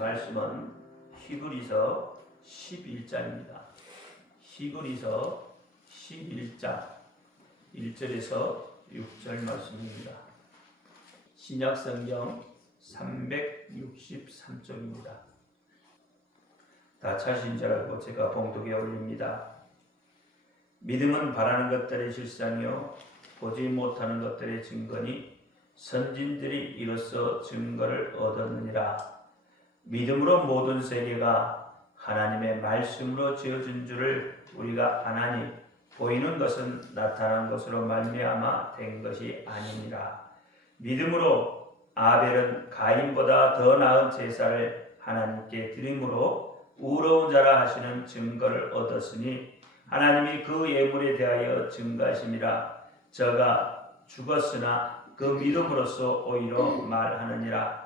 말씀은 히브리서 11장입니다. 히브리서 11장 1절에서 6절 말씀입니다. 신약성경 363쪽입니다. 다 찾으신 줄 알고 제가 봉독에 올립니다. 믿음은 바라는 것들의 실상이요 보지 못하는 것들의 증거니 선진들이 이로써 증거를 얻었느니라. 믿음으로 모든 세계가 하나님의 말씀으로 지어진 줄을 우리가 아나니 보이는 것은 나타난 것으로 말미암아 된 것이 아니니라. 믿음으로 아벨은 가인보다 더 나은 제사를 하나님께 드림으로 의로운 자라 하시는 증거를 얻었으니 하나님이 그 예물에 대하여 증거하심이라. 저가 죽었으나 그 믿음으로써 오히려 말하느니라.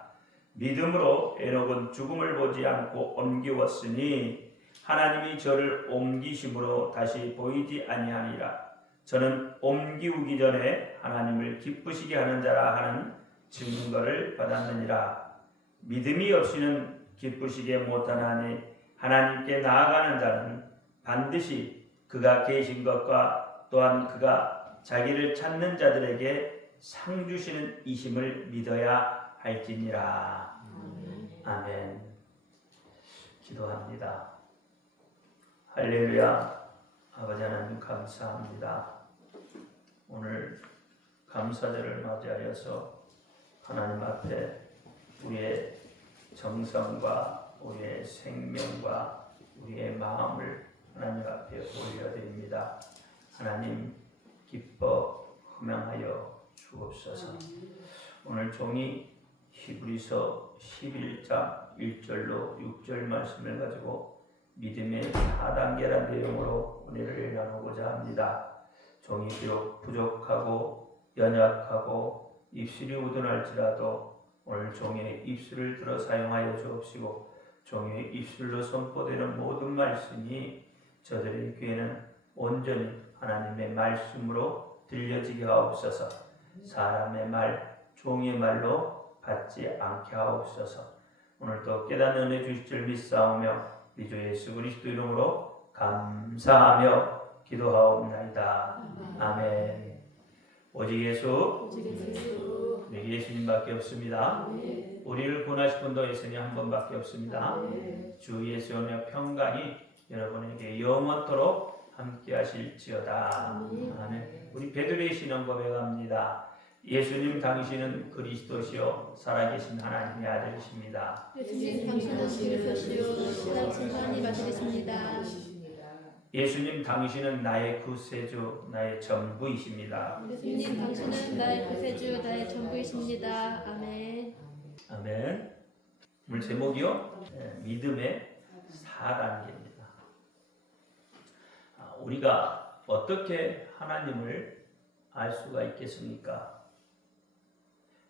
믿음으로 에녹은 죽음을 보지 않고 옮기웠으니 하나님이 저를 옮기심으로 다시 보이지 아니하니라. 저는 옮기우기 전에 하나님을 기쁘시게 하는 자라 하는 증거를 받았느니라. 믿음이 없이는 기쁘시게 못하나니 하나님께 나아가는 자는 반드시 그가 계신 것과 또한 그가 자기를 찾는 자들에게 상 주시는 이심을 믿어야 할지니라. 아멘. 기도합니다. 할렐루야. 아버지 하나님 감사합니다. 오늘 감사절을 맞이하여서 하나님 앞에 우리의 정성과 우리의 생명과 우리의 마음을 하나님 앞에 올려드립니다. 하나님 기뻐 허명하여 주옵소서. 오늘 종이 히브리서 11장 1절로 6절 말씀을 가지고 믿음의 4단계라는 내용으로 은혜를 나누고자 합니다. 종이 비록 부족하고 연약하고 입술이 우둔할지라도 오늘 종의 입술을 들어 사용하여 주옵시고 종의 입술로 선포되는 모든 말씀이 저들의 귀에는 온전히 하나님의 말씀으로 들려지게 하옵소서. 사람의 말, 종의 말로 받지 않게 하옵소서. 오늘도 깨닫는 은혜 주실 줄 믿사오며 우리 주 예수 그리스도 이름으로 감사하며 기도하옵나이다. 아멘. 오직 예수, 우리 예수님밖에 없습니다. 우리를 구원하실 분도 예수님 한 분밖에 없습니다. 주 예수님의 평강이 여러분에게 영원토록 함께 하실지어다. 아멘. 우리 베드로의 신앙 고백합니다. 예수님 당신은 그리스도시요 살아계신 하나님의 아들이십니다. 예수님 당신은 그리스도시요 살아계신 하나님의 아들이십니다. 예수님 당신은 나의 구세주 나의 전부이십니다. 예수님 당신은 나의 구세주 나의 전부이십니다. 아멘. 아멘. 오늘 제목이요 믿음의 4단계입니다. 우리가 어떻게 하나님을 알 수가 있겠습니까?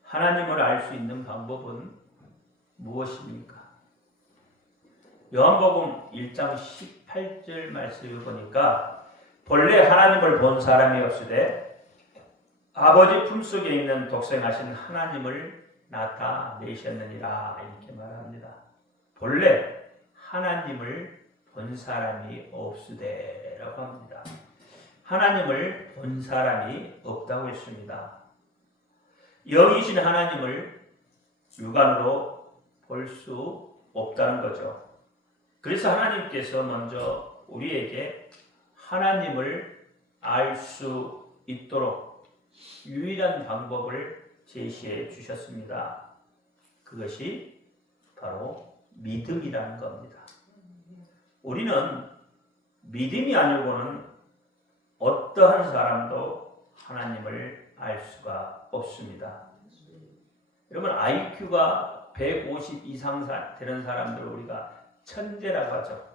하나님을 알 수 있는 방법은 무엇입니까? 요한복음 1장 18절 말씀을 보니까 본래 하나님을 본 사람이 없으되 아버지 품속에 있는 독생하신 하나님을 나타내셨느니라 이렇게 말합니다. 본래 하나님을 본 사람이 없으되라고 합니다. 하나님을 본 사람이 없다고 했습니다. 영이신 하나님을 육안으로 볼 수 없다는 거죠. 그래서 하나님께서 먼저 우리에게 하나님을 알 수 있도록 유일한 방법을 제시해 주셨습니다. 그것이 바로 믿음이라는 겁니다. 우리는 믿음이 아니고는 어떠한 사람도 하나님을 알 수가 없습니다. 여러분 IQ가 150 이상 되는 사람들을 우리가 천재라고 하죠.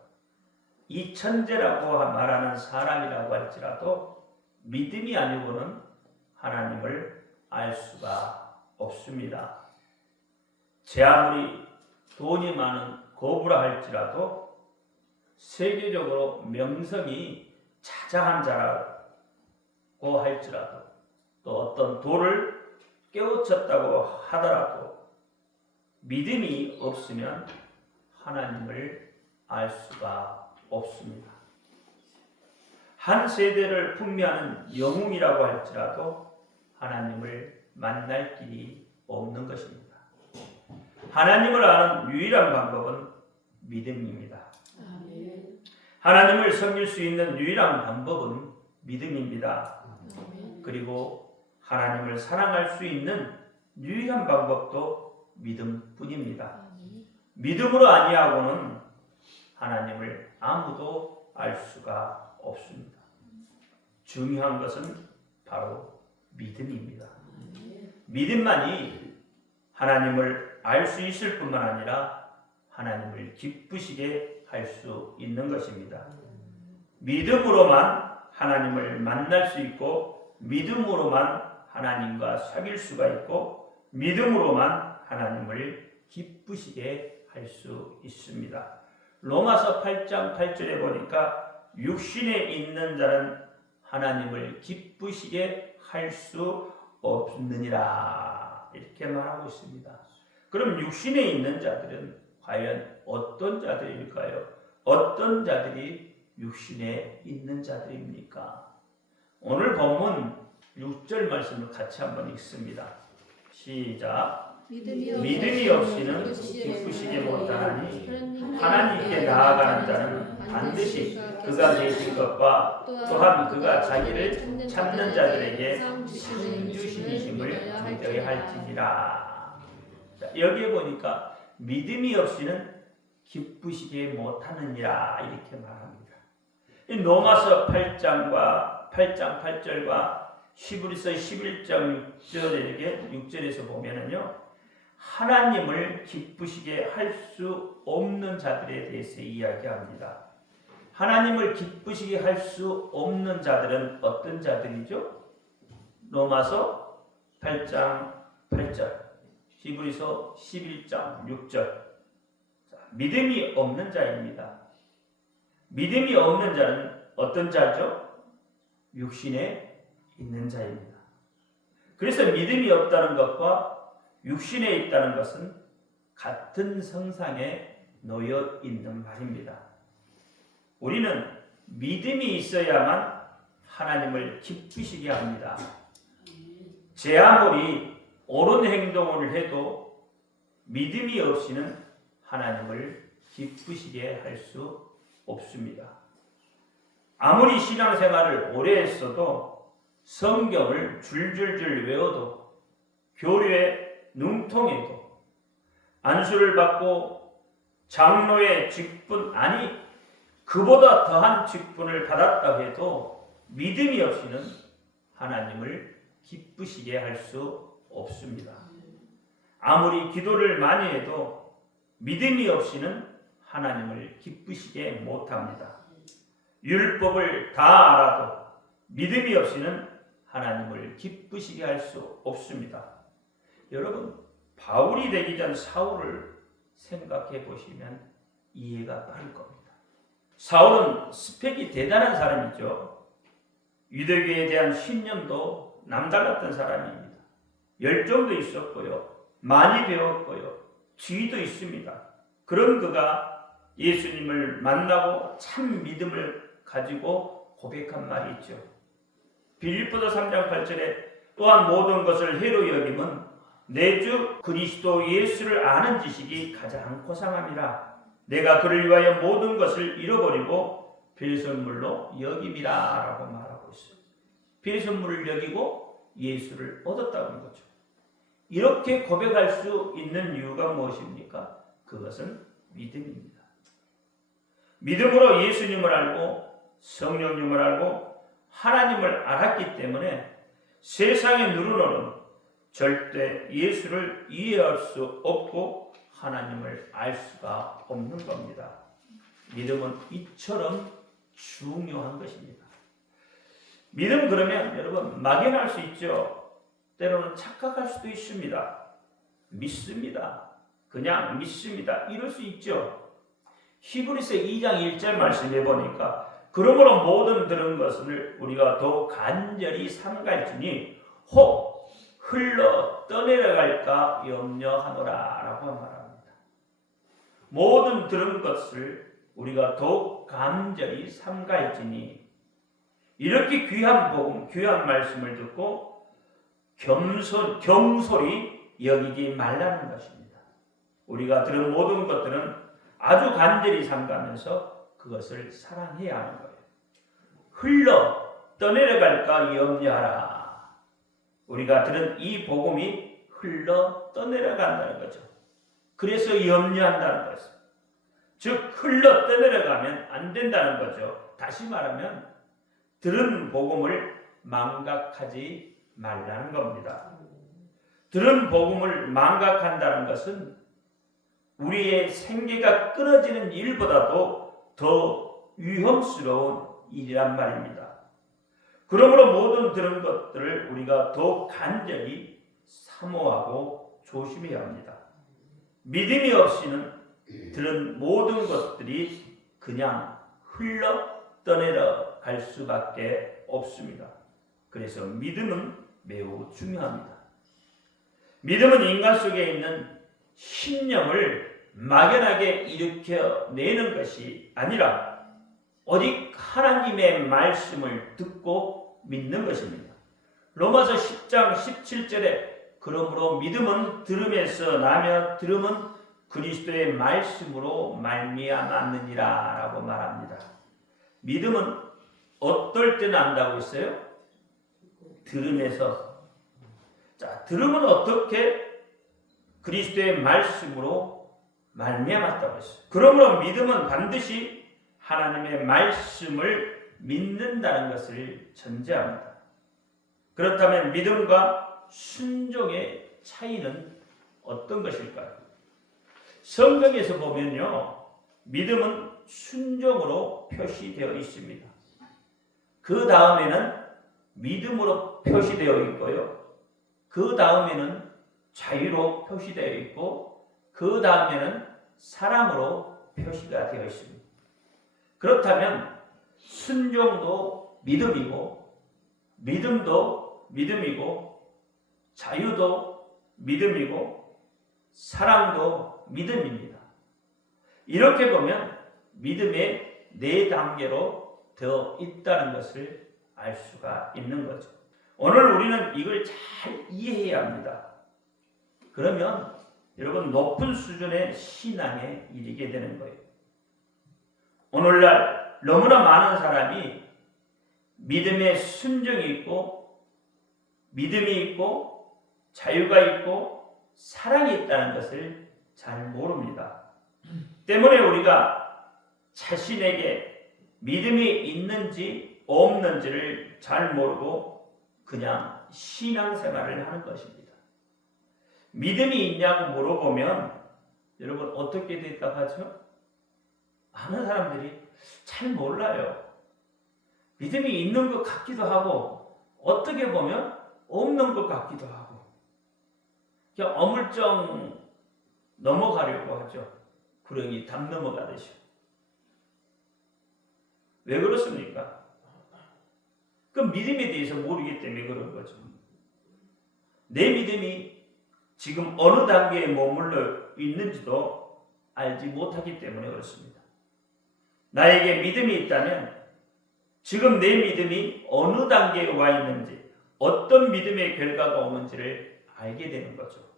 이 천재라고 말하는 사람이라고 할지라도 믿음이 아니고는 하나님을 알 수가 없습니다. 제 아무리 돈이 많은 거부라 할지라도 세계적으로 명성이 자장한 자라고 할지라도 또 어떤 돌을 깨우쳤다고 하더라도 믿음이 없으면 하나님을 알 수가 없습니다. 한 세대를 풍미하는 영웅이라고 할지라도 하나님을 만날 길이 없는 것입니다. 하나님을 아는 유일한 방법은 믿음입니다. 하나님을 섬길 수 있는 유일한 방법은 믿음입니다. 그리고 하나님을 사랑할 수 있는 유일한 방법도 믿음뿐입니다. 믿음으로 아니하고는 하나님을 아무도 알 수가 없습니다. 중요한 것은 바로 믿음입니다. 믿음만이 하나님을 알 수 있을 뿐만 아니라 하나님을 기쁘시게 할 수 있는 것입니다. 믿음으로만 하나님을 만날 수 있고 믿음으로만 하나님과 사귈 수가 있고 믿음으로만 하나님을 기쁘시게 할 수 있습니다. 로마서 8장 8절에 보니까 육신에 있는 자는 하나님을 기쁘시게 할 수 없느니라 이렇게 말하고 있습니다. 그럼 육신에 있는 자들은 과연 어떤 자들일까요? 어떤 자들이 육신에 있는 자들입니까? 오늘 본문 6절 말씀을 같이 한번 읽습니다. 시작. 믿음이 없이는 기쁘시게 못하나니 하나님께 나아가는 자는 반드시 그가 계신 것과 또한 그가 자기를 찾는 자들에게 상 주시심을 믿어야 할지니라. 여기에 보니까 믿음이 없이는 기쁘시게 못하느니라 이렇게 말합니다. 로마서 8장 8절과 히브리서 11장 6절에서 보면은요, 하나님을 기쁘시게 할 수 없는 자들에 대해서 이야기합니다. 하나님을 기쁘시게 할 수 없는 자들은 어떤 자들이죠? 로마서 8장 8절, 히브리서 11장 6절. 믿음이 없는 자입니다. 믿음이 없는 자는 어떤 자죠? 육신에 있는 자입니다. 그래서 믿음이 없다는 것과 육신에 있다는 것은 같은 성상에 놓여 있는 말입니다. 우리는 믿음이 있어야만 하나님을 기쁘시게 합니다. 제 아무리 옳은 행동을 해도 믿음이 없이는 하나님을 기쁘시게 할 수 없습니다. 아무리 신앙생활을 오래 했어도 성경을 줄줄줄 외워도 교류에 능통해도 안수를 받고 장로의 직분 아니 그보다 더한 직분을 받았다 해도 믿음이 없이는 하나님을 기쁘시게 할 수 없습니다. 아무리 기도를 많이 해도 믿음이 없이는 하나님을 기쁘시게 못합니다. 율법을 다 알아도 믿음이 없이는 하나님을 기쁘시게 할 수 없습니다. 여러분, 바울이 되기 전 사울을 생각해 보시면 이해가 빠를 겁니다. 사울은 스펙이 대단한 사람이죠. 유대교에 대한 신념도 남달랐던 사람입니다. 열정도 있었고요. 많이 배웠고요. 지위도 있습니다. 그런 그가 예수님을 만나고 참 믿음을 가지고 고백한 말이 있죠. 빌립보서 3장 8절에 또한 모든 것을 해로 여김은 내 주 그리스도 예수를 아는 지식이 가장 고상함이라. 내가 그를 위하여 모든 것을 잃어버리고 빌선물로 여김이라 라고 말하고 있어요. 빌선물을 여기고 예수를 얻었다는 거죠. 이렇게 고백할 수 있는 이유가 무엇입니까? 그것은 믿음입니다. 믿음으로 예수님을 알고 성령님을 알고 하나님을 알았기 때문에 세상의 누르노는 절대 예수를 이해할 수 없고 하나님을 알 수가 없는 겁니다. 믿음은 이처럼 중요한 것입니다. 믿음 그러면 여러분 막연할 수 있죠. 때로는 착각할 수도 있습니다. 믿습니다. 그냥 믿습니다. 이럴 수 있죠. 히브리서 2장 1절 말씀해 보니까 그러므로 모든 들은 것을 우리가 더 간절히 삼갈지니 혹 흘러 떠내려갈까 염려하노라 라고 말합니다. 모든 들은 것을 우리가 더욱 간절히 삼가할지니 이렇게 귀한 복음, 귀한 말씀을 듣고 경솔히 여기지 말라는 것입니다. 우리가 들은 모든 것들은 아주 간절히 삼가면서 그것을 사랑해야 하는 거예요. 흘러 떠내려갈까 염려하라. 우리가 들은 이 복음이 흘러 떠내려간다는 거죠. 그래서 염려한다는 것입니다. 즉 흘러 떠내려가면 안 된다는 거죠. 다시 말하면 들은 복음을 망각하지 말라는 겁니다. 들은 복음을 망각한다는 것은 우리의 생계가 끊어지는 일보다도 더 위험스러운 일이란 말입니다. 그러므로 모든 들은 것들을 우리가 더욱 간절히 사모하고 조심해야 합니다. 믿음이 없이는 들은 모든 것들이 그냥 흘러 떠내려 갈 수밖에 없습니다. 그래서 믿음은 매우 중요합니다. 믿음은 인간 속에 있는 신념을 막연하게 일으켜내는 것이 아니라 오직 하나님의 말씀을 듣고 믿는 것입니다. 로마서 10장 17절에 그러므로 믿음은 들음에서 나며 들음은 그리스도의 말씀으로 말미암았느니라 라고 말합니다. 믿음은 어떨 때 난다고 했어요? 들음에서. 자, 들음은 어떻게 그리스도의 말씀으로 말미암았다고 했어요. 그러므로 믿음은 반드시 하나님의 말씀을 믿는다는 것을 전제합니다. 그렇다면 믿음과 순종의 차이는 어떤 것일까요? 성경에서 보면요, 믿음은 순종으로 표시되어 있습니다. 그 다음에는 믿음으로 표시되어 있고요. 그 다음에는 자유로 표시되어 있고 그 다음에는 사랑으로 표시가 되어 있습니다. 그렇다면 순종도 믿음이고 믿음도 믿음이고 자유도 믿음이고 사랑도 믿음입니다. 이렇게 보면 믿음의 4단계로 되어 있다는 것을 알 수가 있는 거죠. 오늘 우리는 이걸 잘 이해해야 합니다. 그러면 여러분 높은 수준의 신앙에 이르게 되는 거예요. 오늘날 너무나 많은 사람이 믿음의 순종이 있고 믿음이 있고 자유가 있고 사랑이 있다는 것을 잘 모릅니다. 때문에 우리가 자신에게 믿음이 있는지 없는지를 잘 모르고 그냥 신앙생활을 하는 것입니다. 믿음이 있냐고 물어보면 여러분 어떻게 대답하죠? 많은 사람들이 잘 몰라요. 믿음이 있는 것 같기도 하고 어떻게 보면 없는 것 같기도 하고 그냥 어물쩡 넘어가려고 하죠. 구렁이 담 넘어가듯이. 왜 그렇습니까? 그 믿음에 대해서 모르기 때문에 그런 거죠. 내 믿음이 지금 어느 단계에 머물러 있는지도 알지 못하기 때문에 그렇습니다. 나에게 믿음이 있다면 지금 내 믿음이 어느 단계에 와 있는지 어떤 믿음의 결과가 오는지를 알게 되는 거죠.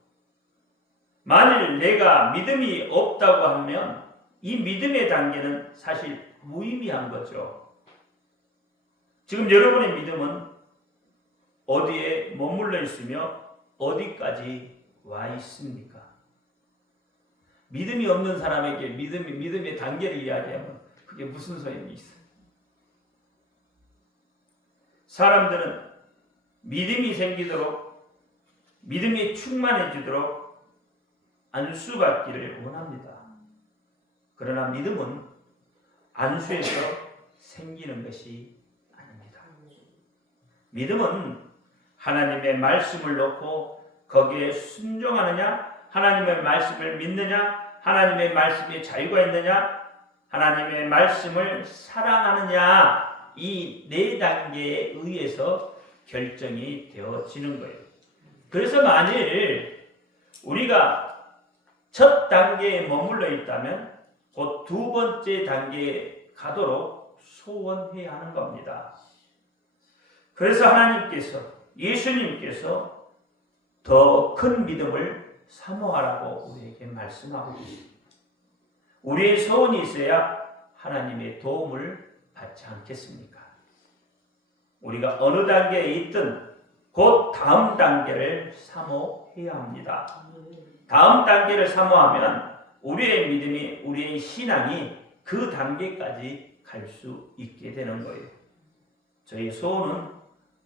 만일 내가 믿음이 없다고 하면 이 믿음의 단계는 사실 무의미한 거죠. 지금 여러분의 믿음은 어디에 머물러 있으며 어디까지 와 있습니까? 믿음이 없는 사람에게 믿음의 단계를 이야기하면 그게 무슨 소용이 있어요? 사람들은 믿음이 생기도록 믿음이 충만해지도록 안수받기를 원합니다. 그러나 믿음은 안수에서 생기는 것이 아닙니다. 믿음은 하나님의 말씀을 놓고 거기에 순종하느냐, 하나님의 말씀을 믿느냐, 하나님의 말씀에 자유가 있느냐, 하나님의 말씀을 사랑하느냐, 이 4단계에 의해서 결정이 되어지는 거예요. 그래서 만일 우리가 첫 단계에 머물러 있다면 곧 두 번째 단계에 가도록 소원해야 하는 겁니다. 그래서 하나님께서, 예수님께서 더 큰 믿음을 사모하라고 우리에게 말씀하고 계십니다. 우리의 소원이 있어야 하나님의 도움을 받지 않겠습니까? 우리가 어느 단계에 있든 곧 다음 단계를 사모해야 합니다. 다음 단계를 사모하면 우리의 믿음이, 우리의 신앙이 그 단계까지 갈 수 있게 되는 거예요. 저희 소원은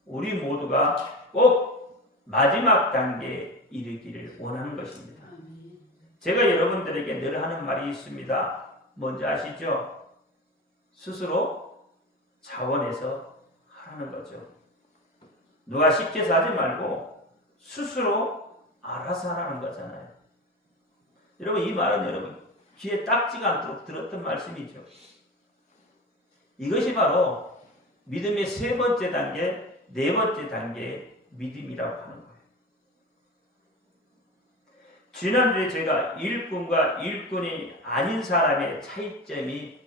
우리 모두가 꼭 마지막 단계에 이르기를 원하는 것입니다. 제가 여러분들에게 늘 하는 말이 있습니다. 뭔지 아시죠? 스스로 자원해서 하라는 거죠. 누가 시켜서 하지 말고 스스로 알아서 하라는 거잖아요. 여러분, 이 말은 여러분 귀에 딱지가 않도록 들었던 말씀이죠. 이것이 바로 믿음의 세 번째 단계, 네 번째 단계의 믿음이라고 하는 거예요. 지난주에 제가 일꾼과 일꾼이 아닌 사람의 차이점이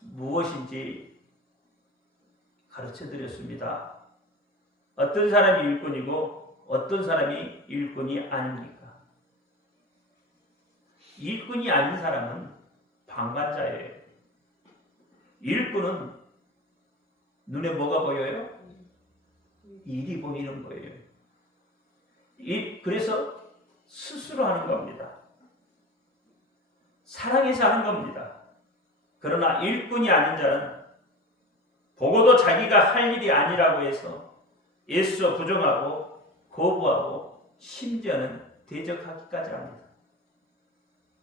무엇인지 가르쳐 드렸습니다. 어떤 사람이 일꾼이고 어떤 사람이 일꾼이 아닙니까? 일꾼이 아닌 사람은 방관자예요. 일꾼은 눈에 뭐가 보여요? 일이 보이는 거예요. 그래서 스스로 하는 겁니다. 사랑해서 하는 겁니다. 그러나 일꾼이 아닌 자는 보고도 자기가 할 일이 아니라고 해서 애써 부정하고 거부하고 심지어는 대적하기까지 합니다.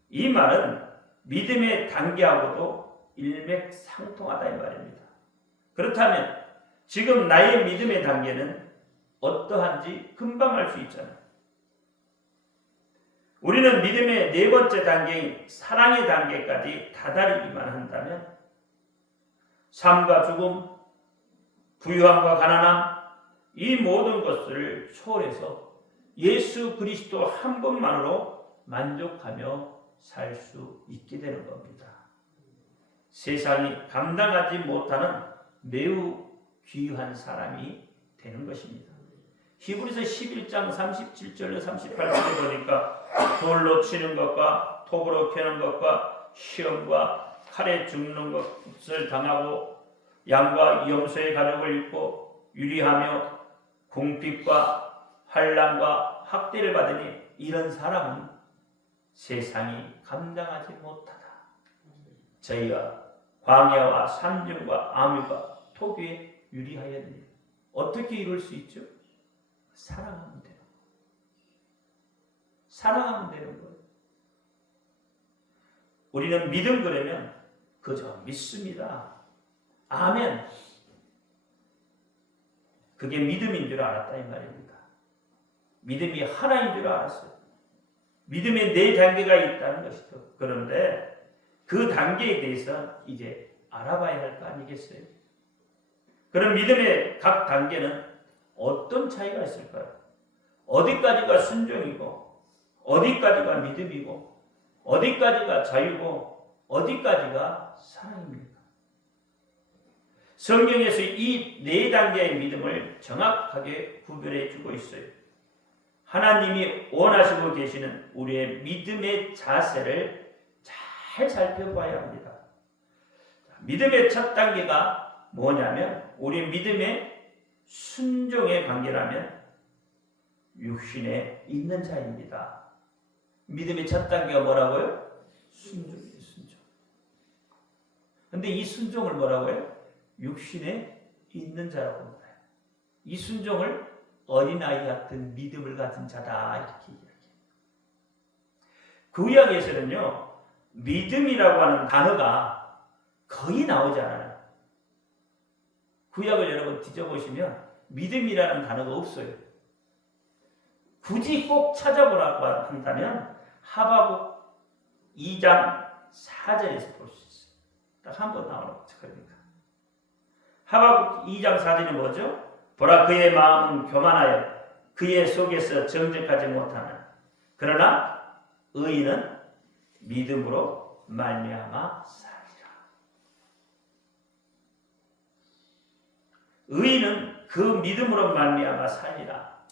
이 말은 믿음의 단계하고도 일맥상통하다 이 말입니다. 그렇다면 지금 나의 믿음의 단계는 어떠한지 금방 알 수 있잖아요. 우리는 믿음의 네 번째 단계인 사랑의 단계까지 다다르기만 한다면 삶과 죽음, 부유함과 가난함, 이 모든 것을 초월해서 예수 그리스도 한 분만으로 만족하며 살 수 있게 되는 겁니다. 세상이 감당하지 못하는 매우 귀한 사람이 되는 것입니다. 히브리서 11장 37절로 38절에 보니까 돌로 치는 것과 톱으로 캐는 것과 시험과 칼에 죽는 것을 당하고 양과 염소의 가죽을 입고 유리하며 궁핍과 환난과 학대를 받으니 이런 사람은 세상이 감당하지 못하다. 저희가 광야와 산중과 암유가 토기에 유리하였느니 어떻게 이룰 수 있죠? 사랑하면 돼요. 사랑하면 되는 거예요. 우리는 믿음 그러면 그저 믿습니다. 아멘. 그게 믿음인 줄 알았다 이 말입니다. 믿음이 하나인 줄 알았어요. 믿음의 네 단계가 있다는 것이죠. 그런데 그 단계에 대해서 이제 알아봐야 할 거 아니겠어요? 그럼 믿음의 각 단계는 어떤 차이가 있을까요? 어디까지가 순종이고 어디까지가 믿음이고 어디까지가 자유고 어디까지가 사랑입니까? 성경에서 이 네 단계의 믿음을 정확하게 구별해 주고 있어요. 하나님이 원하시고 계시는 우리의 믿음의 자세를 잘 살펴봐야 합니다. 믿음의 첫 단계가 뭐냐면 우리 믿음의 순종의 관계라면 육신에 있는 자입니다. 믿음의 첫 단계가 뭐라고요? 순종이에요. 순종. 근데 이 순종을 뭐라고 해요? 육신에 있는 자라고 말해요. 이 순종을 어린아이 같은 믿음을 가진 자다 이렇게 이야기해요. 구약에서는요 믿음이라고 하는 단어가 거의 나오지 않아요. 구약을 여러분 뒤져보시면 믿음이라는 단어가 없어요. 굳이 꼭 찾아보라고 한다면 하박국 2장 4절에서 볼 수 있어요. 딱 한 번 나오는 거죠. 그러니까 하박국 2장 4절이 뭐죠? 보라 그의 마음은 교만하여 그의 속에서 정직하지 못하나 그러나 의인은 믿음으로 말미암아 살리라. 의인은 그 믿음으로 말미암아 살리라.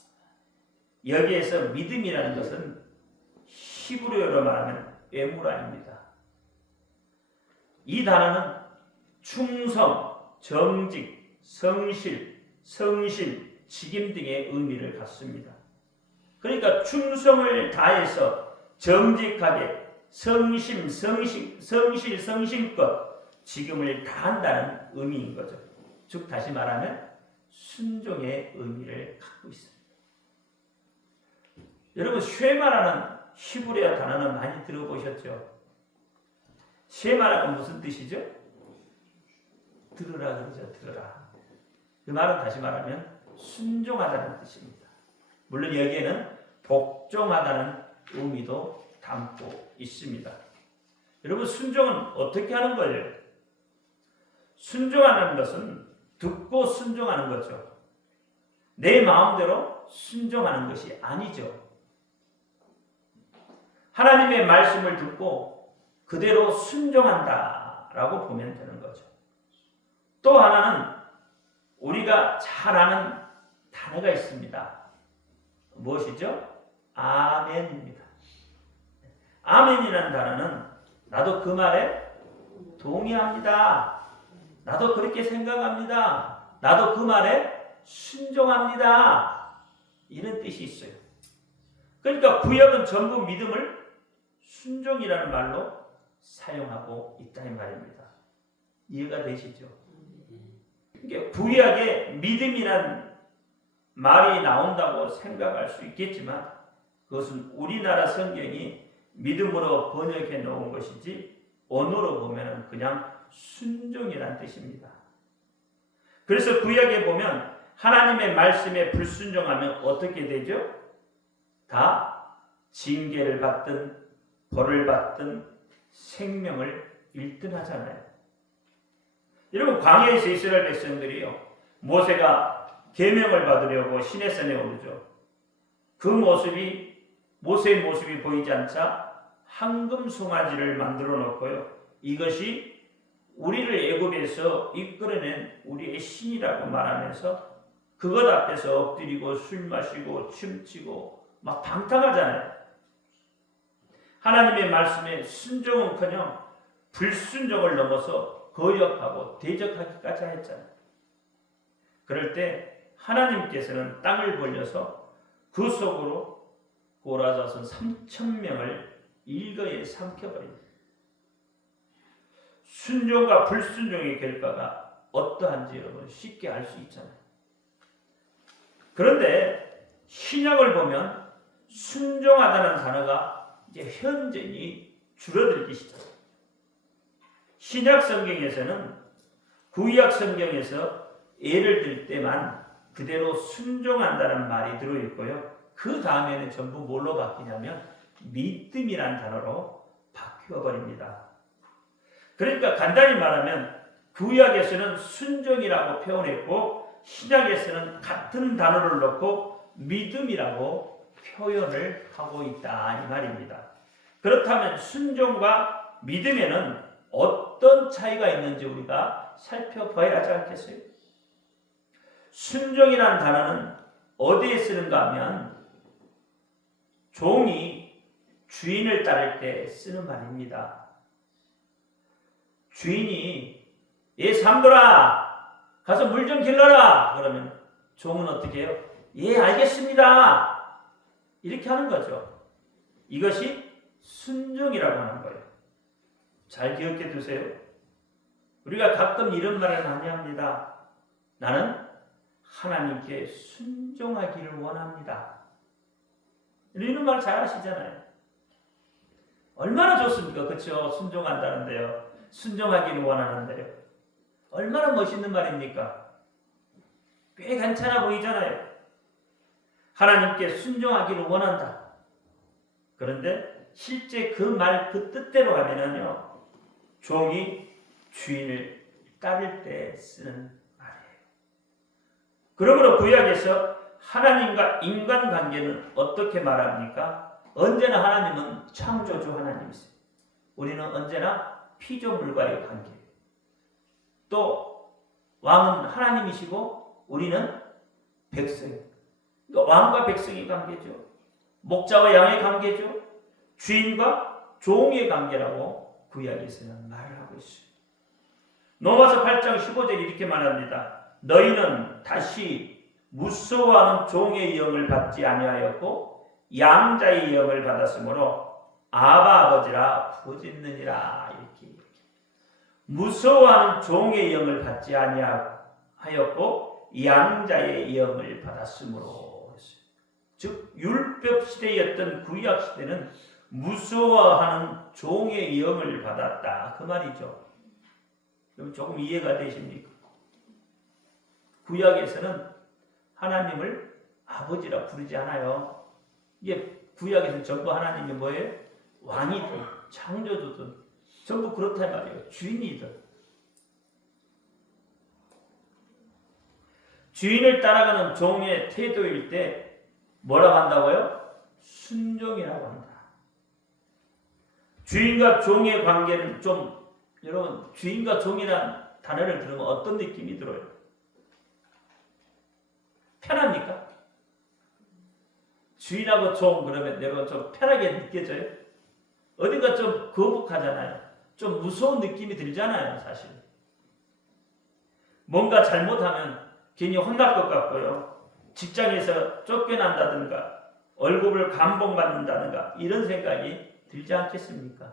여기에서 믿음이라는 것은 히브리어로 말하면 에무라입니다. 이 단어는 충성, 정직, 성실, 성심, 직임 등의 의미를 갖습니다. 그러니까 충성을 다해서 정직하게 성실, 성심껏 직임을 다한다는 의미인 거죠. 즉 다시 말하면 순종의 의미를 갖고 있습니다. 여러분 쉐마라는 히브리어 단어는 많이 들어보셨죠? 쉐마라가 무슨 뜻이죠? 들으라 그러죠. 들으라. 그 말은 다시 말하면 순종하다는 뜻입니다. 물론 여기에는 복종하다는 의미도 담고 있습니다. 여러분 순종은 어떻게 하는 거예요? 순종하는 것은 듣고 순종하는 거죠. 내 마음대로 순종하는 것이 아니죠. 하나님의 말씀을 듣고 그대로 순종한다라고 보면 되는 거죠. 또 하나는 우리가 잘 아는 단어가 있습니다. 무엇이죠? 아멘입니다. 아멘이라는 단어는 나도 그 말에 동의합니다. 나도 그렇게 생각합니다. 나도 그 말에 순종합니다. 이런 뜻이 있어요. 그러니까 구약은 전부 믿음을 순종이라는 말로 사용하고 있다는 말입니다. 이해가 되시죠? 그러니까 구약에 믿음이란 말이 나온다고 생각할 수 있겠지만 그것은 우리나라 성경이 믿음으로 번역해 놓은 것이지 언어로 보면 그냥 순종이란 뜻입니다. 그래서 구약에 보면 하나님의 말씀에 불순종하면 어떻게 되죠? 다 징계를 받든 벌을 받든 생명을 잃든 하잖아요. 여러분 광야에서 이스라엘 백성들이요 모세가 계명을 받으려고 시내산에 오르죠. 그 모습이 모세의 모습이 보이지 않자 황금 송아지를 만들어 놓고요. 이것이 우리를 애굽에서 이끌어낸 우리의 신이라고 말하면서 그것 앞에서 엎드리고 술 마시고 춤추고 막 방탕하잖아요. 하나님의 말씀에 순종은커녕 불순종을 넘어서 거역하고 대적하기까지 했잖아요. 그럴 때 하나님께서는 땅을 벌려서 그 속으로 고라자손 3,000명을 일거에 삼켜버립니다. 순종과 불순종의 결과가 어떠한지 여러분 쉽게 알 수 있잖아요. 그런데 신약을 보면 순종하다는 단어가 이제 현저히 줄어들기 시작합니다. 신약 성경에서는 구약 성경에서 예를 들 때만 그대로 순종한다는 말이 들어있고요. 그 다음에는 전부 뭘로 바뀌냐면 믿음이란 단어로 바뀌어버립니다. 그러니까 간단히 말하면 구약에서는 순종이라고 표현했고 신약에서는 같은 단어를 넣고 믿음이라고 표현을 하고 있다 이 말입니다. 그렇다면 순종과 믿음에는 어떤 차이가 있는지 우리가 살펴봐야 하지 않겠어요? 순종이라는 단어는 어디에 쓰는가 하면 종이 주인을 따를 때 쓰는 말입니다. 주인이 예 삼돌아 가서 물 좀 길러라 그러면 종은 어떻게 해요? 예 알겠습니다 이렇게 하는 거죠. 이것이 순종이라고 하는 거예요. 잘 기억해 두세요. 우리가 가끔 이런 말을 많이 합니다. 나는 하나님께 순종하기를 원합니다. 이런 말 잘 하시잖아요. 얼마나 좋습니까? 그렇죠? 순종한다는데요. 순종하기를 원하는데요. 얼마나 멋있는 말입니까? 꽤 괜찮아 보이잖아요. 하나님께 순종하기를 원한다. 그런데 실제 그 말 그 뜻대로 하면은요. 종이 주인을 따를 때 쓰는 말이에요. 그러므로 구약에서 하나님과 인간관계는 어떻게 말합니까? 언제나 하나님은 창조주 하나님이세요. 우리는 언제나 피조물과의 관계. 또 왕은 하나님이시고 우리는 백성. 그러니까 왕과 백성의 관계죠. 목자와 양의 관계죠. 주인과 종의 관계라고 구약에서는 말을 하고 있어요. 로마서 8장 15절에 이렇게 말합니다. 너희는 다시 무서워하는 종의 영을 받지 아니하였고 양자의 영을 받았으므로 아바 아버지라 부르짖느니라. 이렇게 무서워하는 종의 영을 받지 아니하였고 양자의 영을 받았으므로 했어요. 즉 율법 시대였던 구약 시대는 무서워하는 종의 영을 받았다 그 말이죠. 그럼 조금 이해가 되십니까? 구약에서는 하나님을 아버지라 부르지 않아요. 이게 구약에서는 전부 하나님이 뭐예요? 왕이든 창조주든 전부 그렇다 말이에요. 주인이든. 주인을 따라가는 종의 태도일 때 뭐라고 한다고요? 순종이라고 한다. 주인과 종의 관계는 좀 여러분 주인과 종이라는 단어를 들으면 어떤 느낌이 들어요? 편합니까? 주인하고 종 그러면 여러분 좀 편하게 느껴져요? 어딘가 좀 거북하잖아요. 좀 무서운 느낌이 들잖아요, 사실. 뭔가 잘못하면 괜히 혼날 것 같고요. 직장에서 쫓겨난다든가 월급을 감봉받는다든가 이런 생각이 들지 않겠습니까?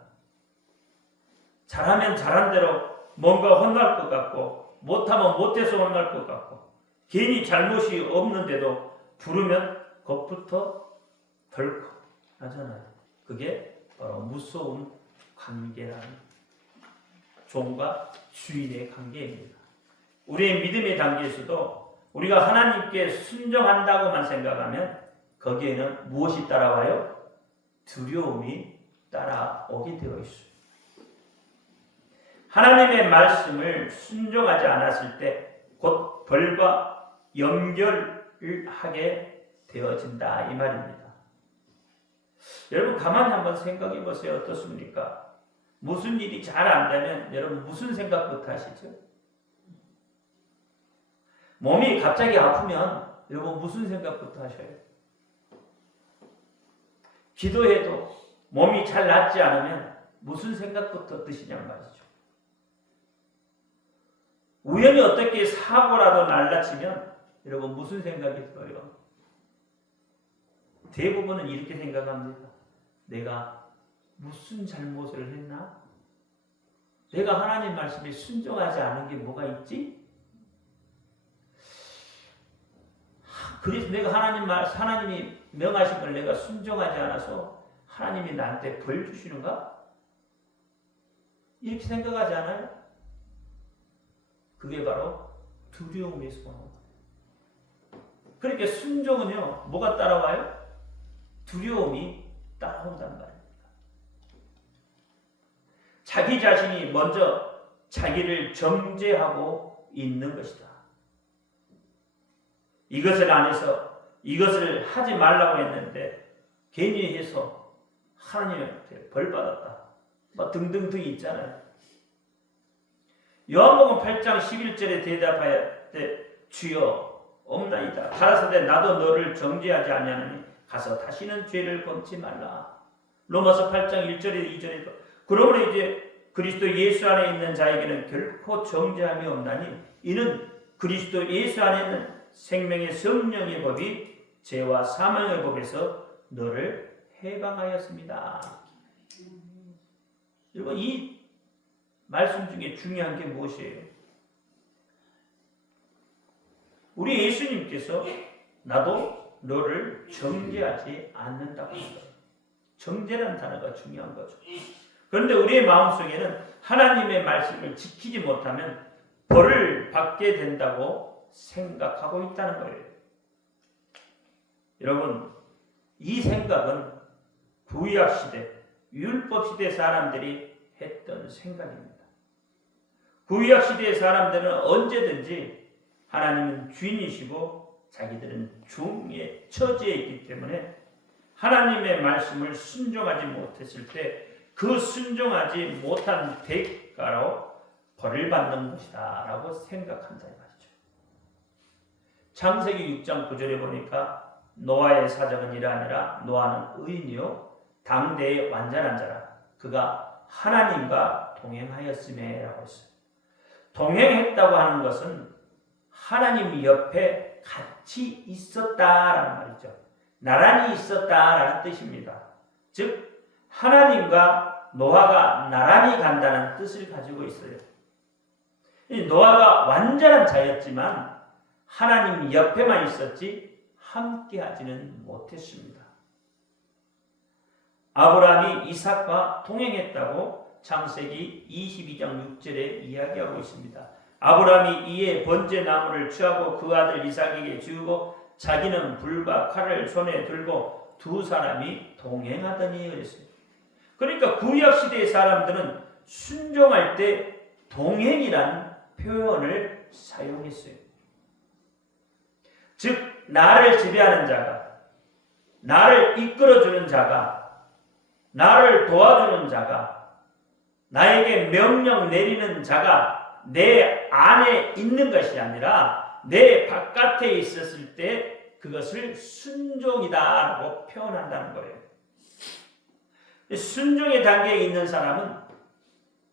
잘하면 잘한 대로 뭔가 혼날 것 같고 못하면 못해서 혼날 것 같고 괜히 잘못이 없는데도 부르면 겁부터 덜컥 하잖아요. 그게 바로 무서운 관계라는 종과 주인의 관계입니다. 우리의 믿음의 단계에서도 우리가 하나님께 순종한다고만 생각하면 거기에는 무엇이 따라와요? 두려움이 따라오게 되어 있어요. 하나님의 말씀을 순종하지 않았을 때 곧 벌과 연결을 하게 되어진다 이 말입니다. 여러분 가만히 한번 생각해 보세요. 어떻습니까? 무슨 일이 잘 안 되면 여러분 무슨 생각부터 하시죠? 몸이 갑자기 아프면 여러분 무슨 생각부터 하셔요? 기도해도 몸이 잘 낫지 않으면 무슨 생각부터 드시냔 말이죠. 우연히 어떻게 사고라도 날라치면 여러분 무슨 생각이 들어요? 대부분은 이렇게 생각합니다. 내가 무슨 잘못을 했나? 내가 하나님 말씀에 순종하지 않은 게 뭐가 있지? 그래서 내가 하나님이 명하신 걸 내가 순종하지 않아서 하나님이 나한테 벌 주시는가? 이렇게 생각하지 않아요? 그게 바로 두려움에서 오는 거예요. 그러니까 순종은요, 뭐가 따라와요? 두려움이 따라온단 말입니다. 자기 자신이 먼저 자기를 정죄하고 있는 것이다. 이것을 안 해서 이것을 하지 말라고 했는데 괜히 해서 하나님한테 벌 받았다. 뭐 등등등 있잖아요. 요한복음 8장 11절에 대답하였되 주여 없나이다. 가라사대 나도 너를 정죄하지 아니하노니 가서 다시는 죄를 범치 말라. 로마서 8장 1절에 2절에도 그러므로 이제 그리스도 예수 안에 있는 자에게는 결코 정죄함이 없나니 이는 그리스도 예수 안에 있는 생명의 성령의 법이 죄와 사망의 법에서 너를 해방하였습니다. 여러분 이 말씀 중에 중요한 게 무엇이에요? 우리 예수님께서 나도 너를 정죄하지 않는다고 합니다. 정죄라는 단어가 중요한 거죠. 그런데 우리의 마음속에는 하나님의 말씀을 지키지 못하면 벌을 받게 된다고 생각하고 있다는 거예요. 여러분 이 생각은 구약시대, 율법시대 사람들이 했던 생각입니다. 구약시대의 사람들은 언제든지 하나님은 주인이시고 자기들은 종의 처지에 있기 때문에 하나님의 말씀을 순종하지 못했을 때 그 순종하지 못한 대가로 벌을 받는 것이다 라고 생각한다 이 말이죠. 창세기 6장 9절에 보니까 노아의 사정은 이러하니라. 노아는 의인이요 당대의 완전한 자라. 그가 하나님과 동행하였음에 라고 했어요. 동행했다고 하는 것은 하나님 옆에 같이 있었다라는 말이죠. 나란히 있었다라는 뜻입니다. 즉 하나님과 노아가 나란히 간다는 뜻을 가지고 있어요. 이 노아가 완전한 자였지만 하나님 옆에만 있었지 함께하지는 못했습니다. 아브라함이 이삭과 동행했다고 창세기 22장 6절에 이야기하고 있습니다. 아브라함이 이에 번제 나무를 취하고 그 아들 이삭에게 주고 자기는 불과 칼을 손에 들고 두 사람이 동행하더니 그랬어요. 그러니까 구약 시대의 사람들은 순종할 때 동행이란 표현을 사용했어요. 즉 나를 지배하는 자가, 나를 이끌어주는 자가, 나를 도와주는 자가, 나에게 명령 내리는 자가 내 안에 있는 것이 아니라 내 바깥에 있었을 때 그것을 순종이다라고 표현한다는 거예요. 순종의 단계에 있는 사람은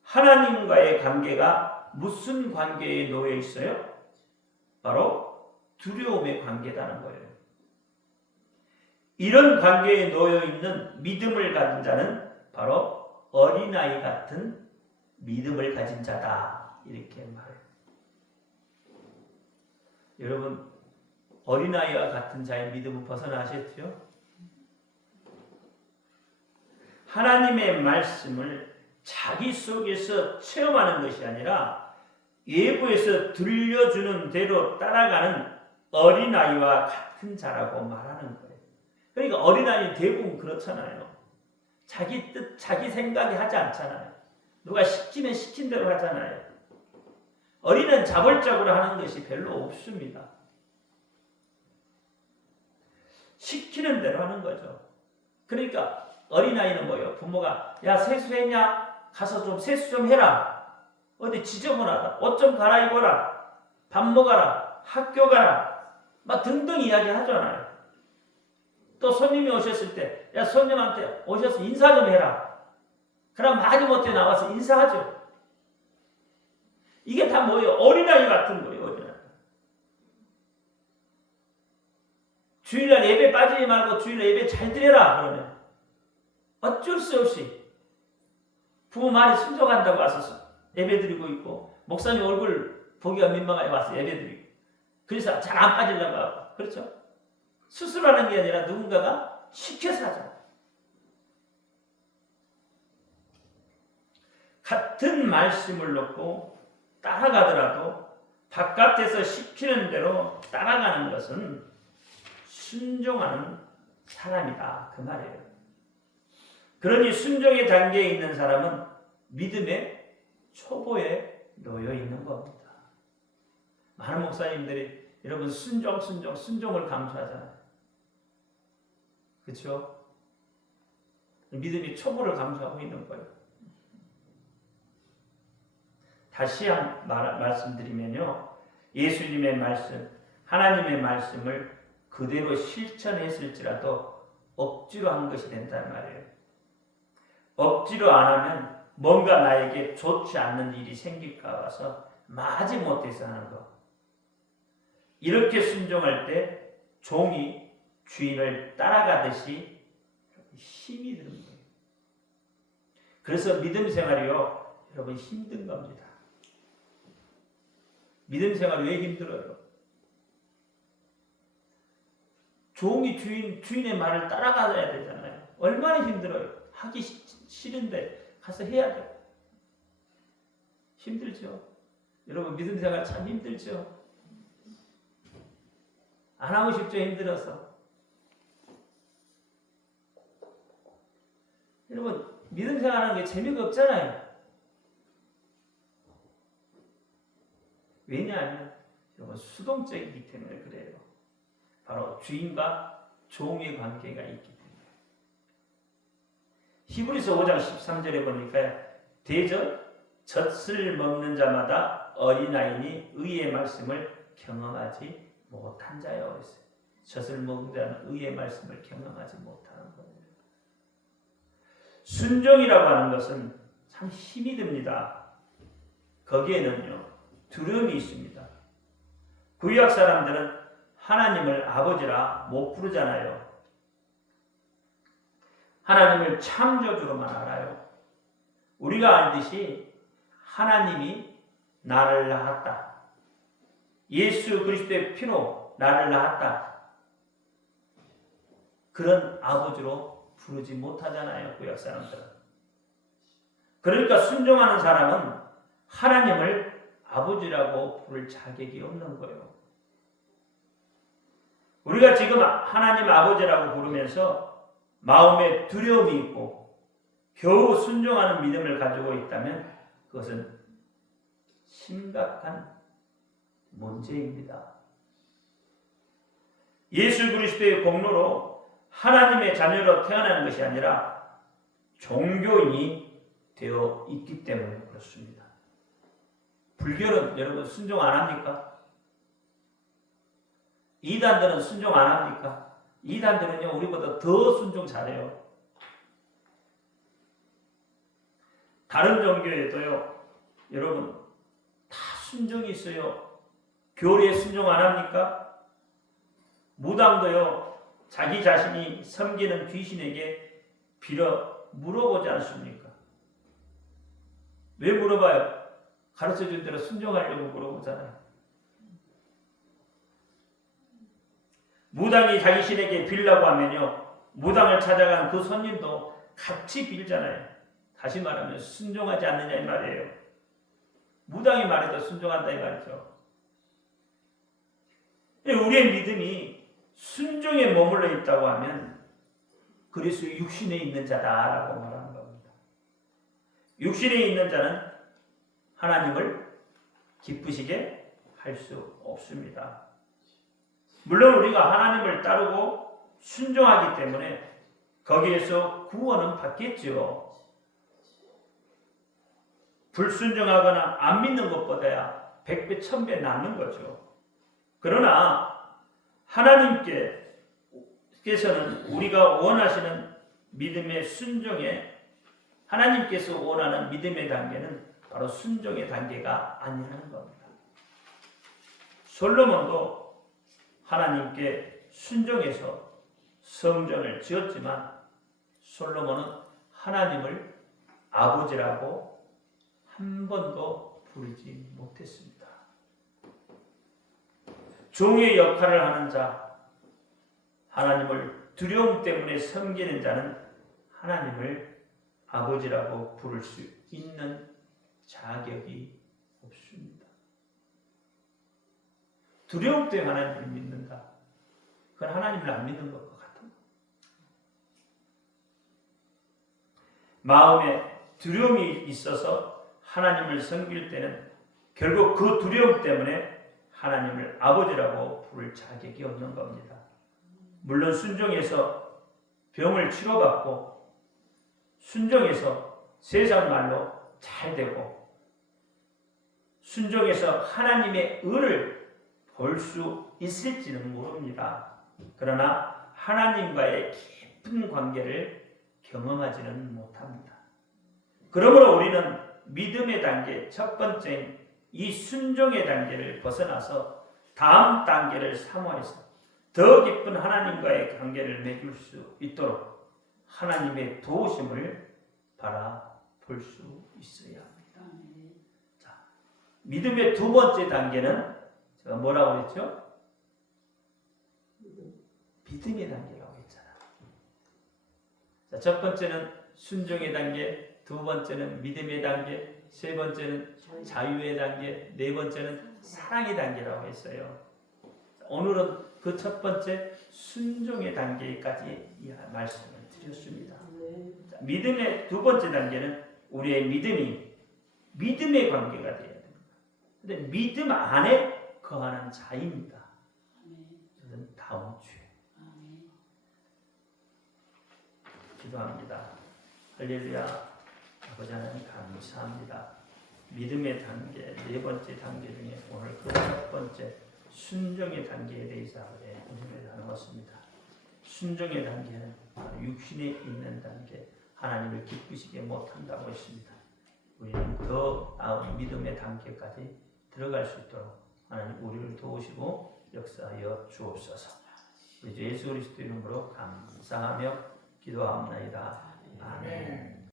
하나님과의 관계가 무슨 관계에 놓여 있어요? 바로 두려움의 관계라는 거예요. 이런 관계에 놓여 있는 믿음을 가진 자는 바로 어린아이 같은 믿음을 가진 자다 이렇게 말해요. 여러분 어린아이와 같은 자의 믿음을 벗어나셨죠? 하나님의 말씀을 자기 속에서 체험하는 것이 아니라 외부에서 들려주는 대로 따라가는 어린아이와 같은 자라고 말하는 거예요. 그러니까 어린아이 대부분 그렇잖아요. 자기 뜻, 자기 생각이 하지 않잖아요. 누가 시키면 시킨 대로 하잖아요. 어린애는 자발적으로 하는 것이 별로 없습니다. 시키는 대로 하는 거죠. 그러니까 어린아이는 뭐예요? 부모가 야 세수했냐? 가서 좀 세수 좀 해라. 어디 지저분하다. 옷 좀 갈아입어라. 밥 먹어라. 학교 가라. 막 등등 이야기 하잖아요. 또 손님이 오셨을 때 야 손님한테 오셔서 인사 좀 해라. 그럼 마지못해 나와서 인사하죠. 이게 다 뭐예요? 어린아이 같은 거예요. 어린아이. 주일날 예배 빠지지 말고 주일날 예배 잘 드려라. 그러면 어쩔 수 없이 부모 말이 순종한다고 와서 예배 드리고 있고 목사님 얼굴 보기가 민망하게 와서 예배 드리고 그래서 잘 안 빠지려고 하고 그렇죠? 스스로 하는 게 아니라 누군가가 시켜서 하잖아요. 같은 말씀을 놓고 따라가더라도 바깥에서 시키는 대로 따라가는 것은 순종하는 사람이다 그 말이에요. 그러니 순종의 단계에 있는 사람은 믿음의 초보에 놓여 있는 겁니다. 많은 목사님들이 여러분 순종을 강조하잖아요. 그렇죠? 믿음이 초보를 강조하고 있는 거예요. 다시 말씀드리면요. 예수님의 말씀, 하나님의 말씀을 그대로 실천했을지라도 억지로 한 것이 된단 말이에요. 억지로 안 하면 뭔가 나에게 좋지 않는 일이 생길까 봐서 마지못해서 하는 것. 이렇게 순종할 때 종이 주인을 따라가듯이 힘이 드는 거예요. 그래서 믿음 생활이요, 여러분 힘든 겁니다. 믿음 생활 왜 힘들어요? 종이 주인의 말을 따라가야 되잖아요. 얼마나 힘들어요. 하기 싫은데 가서 해야 돼요. 힘들죠. 여러분 믿음 생활 참 힘들죠. 안 하고 싶죠. 힘들어서. 여러분 믿음 생활하는 게 재미가 없잖아요. 왜냐하면 여러분 수동적이기 때문에 그래요. 바로 주인과 종의 관계가 있기 때문에. 히브리서 5장 13절에 보니까 젖을 먹는 자마다 어린아이니 의의 말씀을 경험하지 못한 자여. 젖을 먹는 자는 의의 말씀을 경험하지 못하는 거예요. 순종이라고 하는 것은 참 힘이 듭니다. 거기에는요 두려움이 있습니다. 구약 사람들은 하나님을 아버지라 못 부르잖아요. 하나님을 창조주로만 알아요. 우리가 알듯이 하나님이 나를 낳았다. 예수 그리스도의 피로 나를 낳았다. 그런 아버지로 부르지 못하잖아요. 구약 사람들은. 그러니까 순종하는 사람은 하나님을 아버지라고 부를 자격이 없는 거예요. 우리가 지금 하나님 아버지라고 부르면서 마음에 두려움이 있고 겨우 순종하는 믿음을 가지고 있다면 그것은 심각한 문제입니다. 예수 그리스도의 공로로 하나님의 자녀로 태어나는 것이 아니라 종교인이 되어 있기 때문에 그렇습니다. 불교는 여러분 순종 안 합니까? 이단들은 순종 안 합니까? 이단들은요 우리보다 더 순종 잘해요. 다른 종교에도요 여러분 다 순종이 있어요. 교리에 순종 안 합니까? 무당도요 자기 자신이 섬기는 귀신에게 빌어 물어보지 않습니까? 왜 물어봐요? 가르쳐준 대로 순종하려고 물어보잖아요. 무당이 자기 신에게 빌라고 하면요 무당을 찾아간 그 손님도 같이 빌잖아요. 다시 말하면 순종하지 않느냐 이 말이에요. 무당이 말해도 순종한다 이 말이죠. 우리의 믿음이 순종에 머물러 있다고 하면 그리스도 육신에 있는 자다라고 말하는 겁니다. 육신에 있는 자는 하나님을 기쁘시게 할 수 없습니다. 물론 우리가 하나님을 따르고 순종하기 때문에 거기에서 구원은 받겠죠. 불순종하거나 안 믿는 것보다야 100배 1000배 낫는 거죠. 그러나 하나님께서는 우리가 원하시는 믿음의 순종에 하나님께서 원하는 믿음의 단계는 바로 순종의 단계가 아니라는 겁니다. 솔로몬도 하나님께 순종해서 성전을 지었지만 솔로몬은 하나님을 아버지라고 한 번도 부르지 못했습니다. 종의 역할을 하는 자, 하나님을 두려움 때문에 섬기는 자는 하나님을 아버지라고 부를 수 있는 자격이 없습니다. 두려움 때문에 하나님을 믿는다. 그건 하나님을 안 믿는 것과 같은 거예요. 마음에 두려움이 있어서 하나님을 섬길 때는 결국 그 두려움 때문에 하나님을 아버지라고 부를 자격이 없는 겁니다. 물론 순종해서 병을 치료받고 순종해서 세상 말로 잘 되고 순종해서 하나님의 의를 볼 수 있을지는 모릅니다. 그러나 하나님과의 깊은 관계를 경험하지는 못합니다. 그러므로 우리는 믿음의 단계, 첫 번째인 이 순종의 단계를 벗어나서 다음 단계를 사모해서 더 깊은 하나님과의 관계를 맺을 수 있도록 하나님의 도우심을 바라볼 수 있어야 합니다. 자, 믿음의 두 번째 단계는 제가 뭐라고 했죠? 믿음의 단계라고 했잖아요. 자, 첫 번째는 순종의 단계, 두 번째는 믿음의 단계, 세 번째는 자유의 단계, 네 번째는 사랑의 단계라고 했어요. 오늘은 그 첫 번째 순종의 단계까지 말씀을 드렸습니다. 자, 믿음의 두 번째 단계는 우리의 믿음이 믿음의 관계가 되어야 됩니다. 근데 믿음 안에 거하는 자입니다. 저는 다음 주에 기도합니다. 할렐루야. 아버지 하나님 감사합니다. 믿음의 단계, 네 번째 단계 중에 오늘 그 첫 번째 순종의 단계에 대해서 아버지 은혜를 나누었습니다. 순종의 단계는 육신에 있는 단계, 하나님을 기쁘시게 못한다고 했습니다. 우리는 더 나은 믿음의 단계까지 들어갈 수 있도록 하나님 우리를 도우시고 역사하여 주옵소서. 우리 주 예수 그리스도 이름으로 감사하며 기도하옵나이다. 아멘.